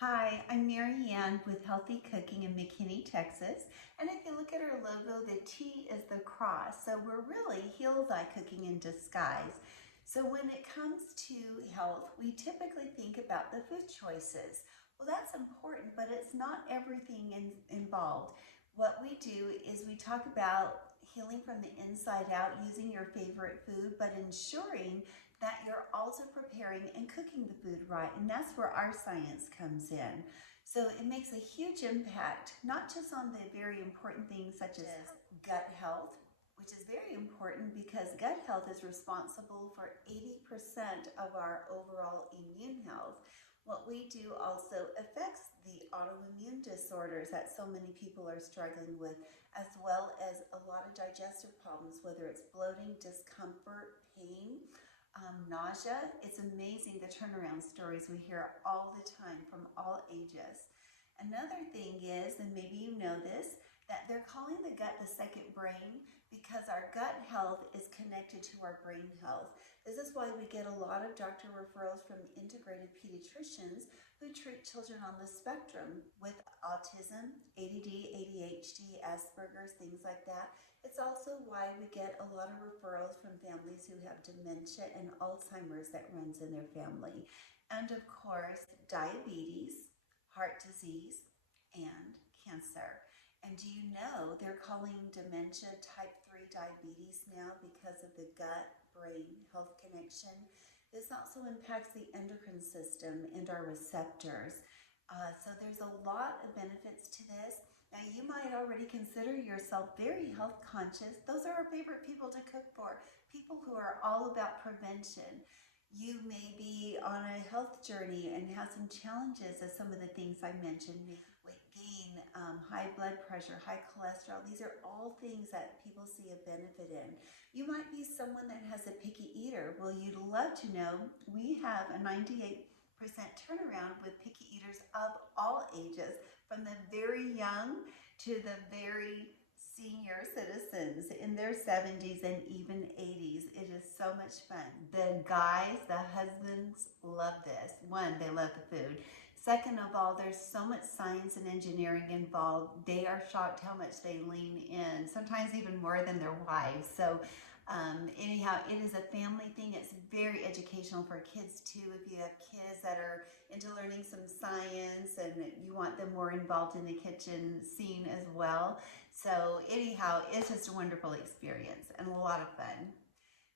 Hi, I'm Mary Ann with Healthy Cooking in McKinney, Texas. And if you look at our logo, the T is the cross. So we're really HealThy cooking in disguise. So when it comes to health, we typically think about the food choices. Well, that's important, but it's not everything involved. What we do is we talk about healing from the inside out using your favorite food, but ensuring that you're also preparing and cooking the food right. And that's where our science comes in. So it makes a huge impact, not just on the very important things such as gut health, which is very important because gut health is responsible for 80% of our overall immune health. What we do also affects the autoimmune disorders that so many people are struggling with, as well as a lot of digestive problems, whether it's bloating, discomfort, pain, nausea. It's amazing the turnaround stories we hear all the time from all ages. Another thing is, and maybe you know this, that they're calling the gut the second brain because our gut health is connected to our brain health. This is why we get a lot of doctor referrals from integrated pediatricians who treat children on the spectrum with autism, ADD, ADHD, Asperger's, things like that. It's also why we get a lot of referrals from families who have dementia and Alzheimer's that runs in their family. And of course, diabetes, heart disease, and cancer. And do you know they're calling dementia type 3 diabetes now because of the gut-brain health connection? This also impacts the endocrine system and our receptors. So there's a lot of benefits to this. Now, you might already consider yourself very health conscious. Those are our favorite people to cook for, people who are all about prevention. You may be on a health journey and have some challenges as some of the things I mentioned, weight gain, high blood pressure, high cholesterol. These are all things that people see a benefit in. You might be someone that has a picky eater. Well, you'd love to know we have a 98% turnaround with picky eaters of all ages, from the very young to the very senior citizens in their 70s and even 80s. It is so much fun. The guys, the husbands love this. One, they love the food. Second of all, there's so much science and engineering involved. They are shocked how much they lean in, sometimes even more than their wives. So anyhow, it is a family thing. It's very educational for kids too. If you have kids that are into learning some science and you want them more involved in the kitchen scene as well. So anyhow, it's just a wonderful experience and a lot of fun.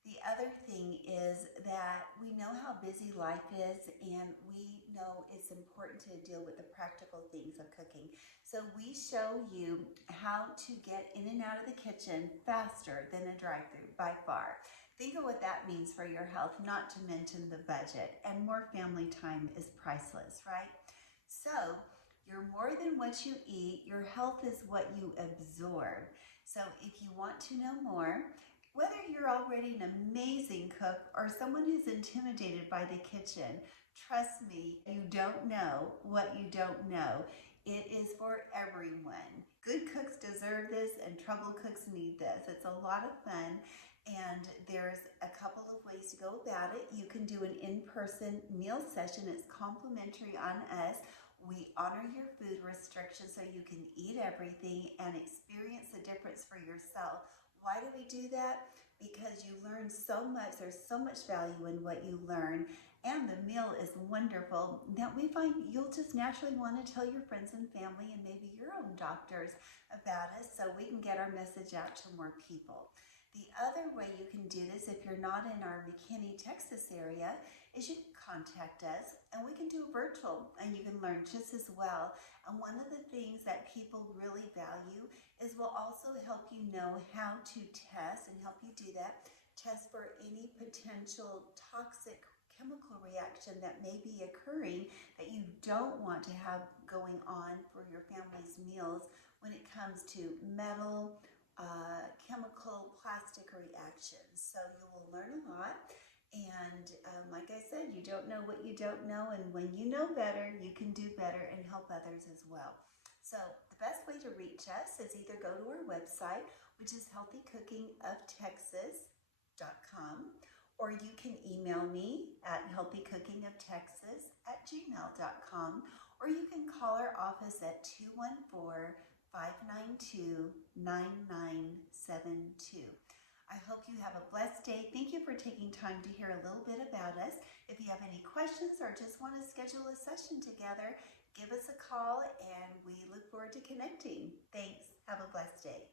The other thing is that we know how busy life is, and we know it's important to deal with the practical things of cooking. So we show you how to get in and out of the kitchen faster than a drive-through by far. Think of what that means for your health, not to mention the budget, and more family time is priceless, right? So you're more than what you eat. Your health is what you absorb. So if you want to know more, whether you're already an amazing cook or someone who's intimidated by the kitchen, trust me, you don't know what you don't know. It is for everyone. Good cooks deserve this and trouble cooks need this. It's a lot of fun, and there's a couple of ways to go about it. You can do an in-person meal session. It's complimentary on us. We honor your food restrictions so you can eat everything and experience the difference for yourself. Why do we do that? Because you learn so much. There's so much value in what you learn, and the meal is wonderful that we find you'll just naturally want to tell your friends and family and maybe your own doctors about us so we can get our message out to more people. The other way you can do this if you're not in our McKinney, Texas area is you can contact us and we can do virtual and you can learn just as well. And one of the things that people really value is we'll also help you know how to test and help you do that. Test for any potential toxic chemical reaction that may be occurring that you don't want to have going on for your family's meals when it comes to metal, chemical, plastic reactions. So you will learn a lot. And like I said, you don't know what you don't know. And when you know better, you can do better and help others as well. So the best way to reach us is either go to our website, which is healthycookingoftexas.com, or you can email me at healthycookingoftexas@gmail.com, or you can call our office at 214-592-9972. I hope you have a blessed day. Thank you for taking time to hear a little bit about us. If you have any questions or just want to schedule a session together, give us a call and we look forward to connecting. Thanks. Have a blessed day.